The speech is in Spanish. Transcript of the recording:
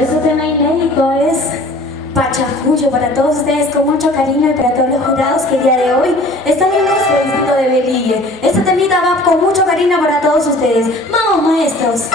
Ese tema inédito es Pachafullo para todos ustedes con mucho cariño y para todos los jurados que el día de hoy están en nuestro distrito de Beligue. Este temita va con mucho cariño para todos ustedes. ¡Vamos, maestros!